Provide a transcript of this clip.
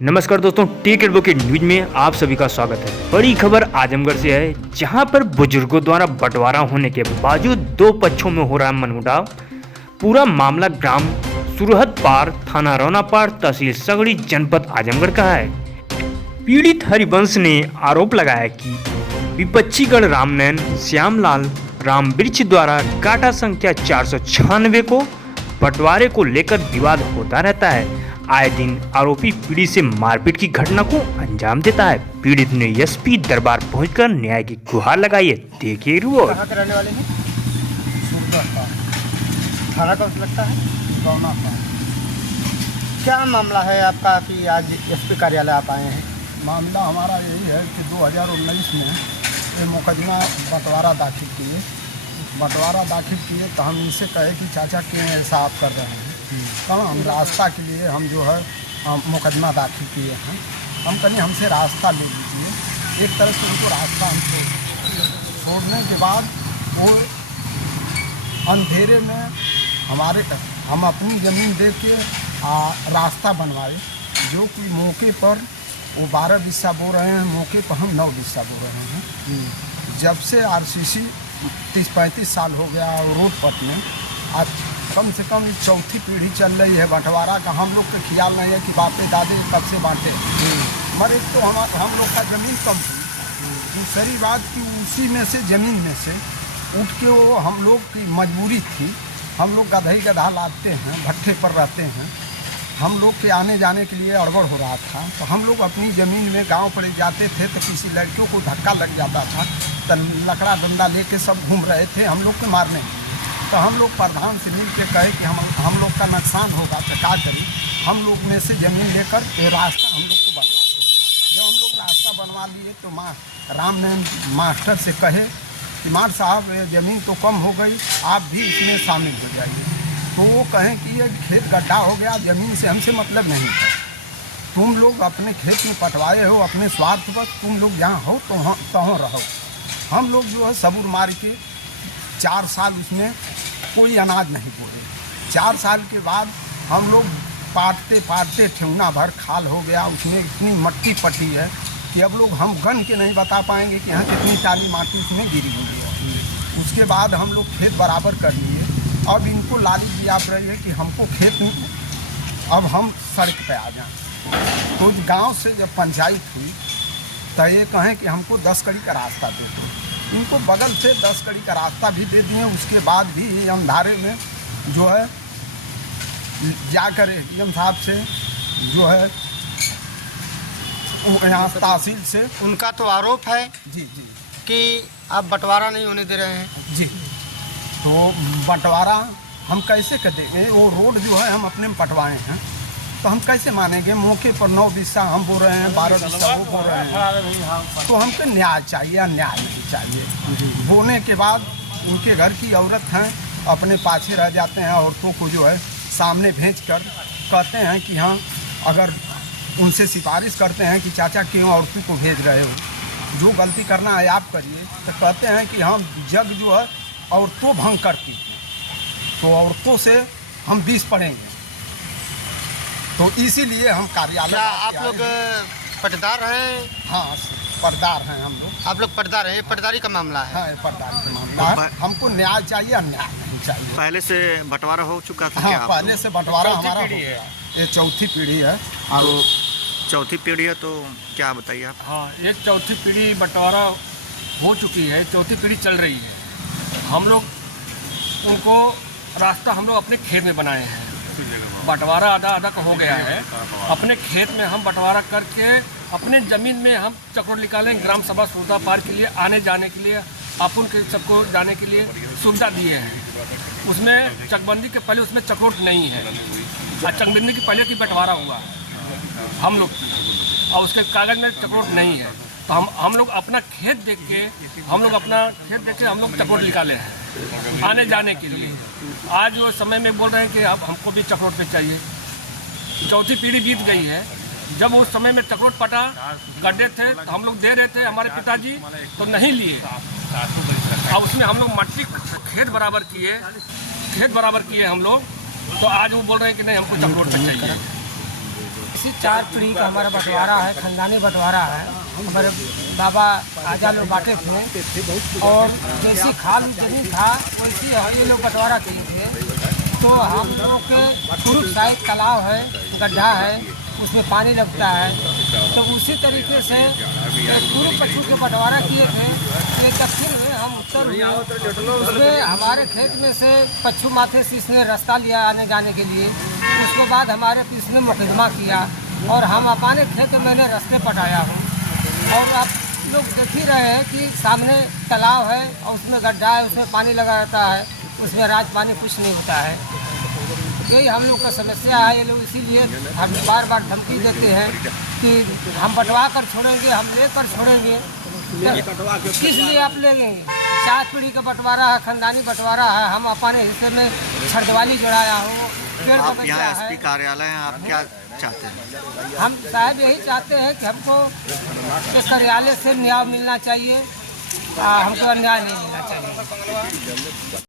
नमस्कार दोस्तों, take advocate की न्यूज में आप सभी का स्वागत है। बड़ी खबर आजमगढ़ से है, जहां पर बुजुर्गों द्वारा बंटवारा होने के बावजूद दो पक्षों में हो रहा है मनमुटाव। पूरा मामला ग्राम सुरहद पार, थाना रौनापाड़, तहसील सगड़ी, जनपद आजमगढ़ का है। पीड़ित हरिवंश ने आरोप लगाया कि विपक्षी गण रामनैन श्यामलाल रामवृक्ष द्वारा काटा संख्या 496 को बंटवारे को लेकर विवाद होता रहता है। आए दिन आरोपी पीड़ित से मारपीट की घटना को अंजाम देता है। पीड़ित ने एसपी दरबार पहुंचकर न्याय की गुहार लगाई है। देखिए रिपोर्ट। कहाँ के रहने वाले हैं? थाना कौन सा लगता है? रौनापाड़। क्या मामला है आपका कि आज एसपी कार्यालय आप आए हैं? मामला हमारा यही है कि 2019 में ये मुकदमा बंटवारा दाखिल किए। तो हम इनसे कहे कि चाचा क्यों ऐसा आप कर रहे हैं। हम रास्ता के लिए हम जो है मुकदमा दाखिल किए हैं। हम कहीं हमसे रास्ता ले लीजिए। एक तरह से उनको रास्ता हम छोड़ने के बाद वो अंधेरे में हम अपनी ज़मीन दे के रास्ता बनवाए, जो कि मौके पर वो 12 बिस्सा बो रहे हैं, मौके पर हम 9 बिस्सा बो रहे हैं। जब से आरसीसी 30-35 साल हो गया और रोड पट में आज कम से कम चौथी पीढ़ी चल रही है बंटवारा का। हम लोग का ख्याल नहीं है कि बापे दादे कब से बांटे, मगर एक तो हम लोग का ज़मीन कम थी। दूसरी बात कि उसी में से ज़मीन में से उठ के वो हम लोग की मजबूरी थी। हम लोग गधा लादते हैं, भट्ठे पर रहते हैं। हम लोग के आने जाने के लिए अड़बड़ हो रहा था, तो हम लोग अपनी ज़मीन में गांव पर जाते थे तो किसी लड़कियों को धक्का लग जाता था तो लकड़ा डंडा लेके सब घूम रहे थे हम लोग के मारने। तो हम लोग प्रधान से मिल के कहे कि हम लोग का नुकसान होगा तो क्या करें। हम लोग में से ज़मीन लेकर ये रास्ता हम लोग को बनवा दिए। जब हम लोग रास्ता बनवा लिए तो रामनैन मास्टर से कहे कि मार साहब ये ज़मीन तो कम हो गई, आप भी इसमें शामिल हो जाइए। तो वो कहें कि ये खेत गड्ढा हो गया, ज़मीन से हमसे मतलब नहीं है। तुम लोग अपने खेत में पटवाए हो अपने स्वार्थ पर, तुम लोग जहाँ हो तो रहो। हम लोग जो है सबूर मार के 4 साल उसमें कोई अनाज नहीं बोए। 4 साल के बाद हम लोग पाटते ठेवना भर खाल हो गया। उसमें इतनी मट्टी पटी है कि अब लोग हम गन के नहीं बता पाएंगे कि यहाँ कितनी टाली माटी उसमें गिरी हुई है। उसके बाद हम लोग खेत बराबर कर लिए। अब इनको लालच भी आप रही है कि हमको खेत में अब हम सड़क पे आ जाएं। तो गांव से जब पंचायत हुई तो ये कहें कि हमको 10 कड़ी का रास्ता दे दो। इनको बगल से 10 कड़ी का रास्ता भी दे दिए। उसके बाद भी अंधारे में जो है जाकर एडीएम साहब से जो है यहाँ तहसील से उनका तो आरोप है जी कि आप बंटवारा नहीं होने दे रहे हैं। जी, तो बंटवारा हम कैसे कर देंगे? वो रोड जो है हम अपने में पटवाए हैं तो हम कैसे मानेंगे? मौके पर 9 बिस्सा हम बो रहे हैं, 12 बिस्सा वो बो रहे हैं। तो हमको न्याय चाहिए, अन्याय नहीं चाहिए। बोने के बाद उनके घर की औरत हैं अपने पाछे रह जाते हैं। औरतों को जो है सामने भेज कर कहते हैं कि हाँ, अगर उनसे सिफारिश करते हैं कि चाचा क्यों औरतों को भेज रहे हो, जो गलती करना है आप करिए। तो कहते हैं कि हम जग जो है औरतों भंग करती हैं, तो औरतों से हम 20 पढ़ेंगे। तो इसीलिए हम कार्यालय। क्या आप लोग पटदार हैं? हाँ, पटदार हैं हम लोग। आप लोग पटदार हैं? ये पटदारी का मामला है? हाँ, ये पटदारी का मामला है। हमको न्याय चाहिए, अन्याय नहीं चाहिए। पहले से बंटवारा हो चुका था? हाँ, पहले से बंटवारा हमारा हो गया। ये चौथी पीढ़ी है। तो चौथी पीढ़ी है, तो क्या बताइए आप? हाँ, ये चौथी पीढ़ी बंटवारा हो चुकी है, चौथी पीढ़ी चल रही है। हम लोग उनको रास्ता हम लोग अपने खेत में बनाए हैं। बंटवारा आधा का हो गया है। अपने खेत में हम बंटवारा करके अपने ज़मीन में हम चक्रोट निकालें। ग्राम सभा सुविधा पार के लिए आने जाने के लिए अपन के सबको जाने के लिए सुविधा दिए हैं। उसमें चकबंदी के पहले उसमें चक्रोट नहीं है, और चकबंदी के पहले की बंटवारा हुआ है हम लोग की, और उसके कागज़ में चक्रोट नहीं है। तो हम लोग अपना खेत देख के हम लोग चक्रोट निकाले हैं आने जाने के लिए। आज वो समय में बोल रहे हैं कि अब हमको भी चक्रोट पे चाहिए। चौथी पीढ़ी बीत गई है। जब उस समय में चक्रोट पटा गड्ढे थे तो हम लोग दे रहे थे हमारे पिताजी, तो नहीं लिए। और उसमें हम लोग मट्टी खेत बराबर किए हम लोग। तो आज वो बोल रहे हैं कि नहीं, हमको चक्रोट पे चाहिए। इसी 4 पीढ़ी का हमारा बंटवारा है, खानदानी बंटवारा है। हमारे बाबा आजा लोग बांटे थे और जैसी खाल जमीन था वैसी ये लोग बंटवारा किए थे। तो हम लोग के पूर्व साइड तालाब है, गड्ढा है, उसमें पानी लगता है। तो उसी तरीके से पूर्व पशु के बंटवारा किए थे। ये दक्षिण में हम उत्तर में उसमें हमारे खेत में से पश्चिम माथे से इसने रास्ता लिया आने जाने के लिए। उसके बाद हमारे पे इसने मुकदमा किया और हम अपने खेत में मैंने रास्ते पटाया हूँ। और आप लोग देख ही रहे हैं कि सामने तालाब है और उसमें गड्ढा है, उसमें पानी लगा रहता है, उसमें राज पानी कुछ नहीं होता है। यही हम लोग का समस्या है। ये लोग इसीलिए हम बार बार धमकी देते हैं कि हम बंटवा कर छोड़ेंगे, हम लेकर छोड़ेंगे। किस लिए आप ले लेंगे? 4 पीढ़ी का बंटवारा है, खानदानी बंटवारा है। हम अपने हिस्से में छड़दवाली जोड़ाया हूँ, पेड़ आप यहाँ बगीचा एसपी है। कार्यालय हैं, आप क्या चाहते हैं? हम साहब यही चाहते हैं कि हमको इस कार्यालय से न्याय मिलना चाहिए, हमको अन्याय नहीं मिलना चाहिए।